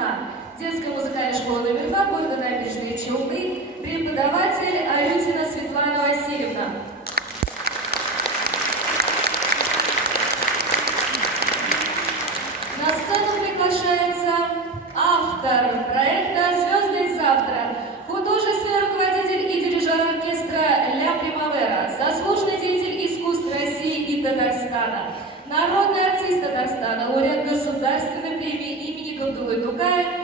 «Весна», детская музыкальная школа номер 2 города Набережные Челны, преподаватель Аютина Светлана Васильевна. На сцену приглашается автор проекта «Звезды завтра», художественный руководитель и дирижер оркестра «Ля Примавера», заслуженный деятель искусств России и Татарстана, народный артист Татарстана, лауреат государственной премии имени Габдуллы Тукая,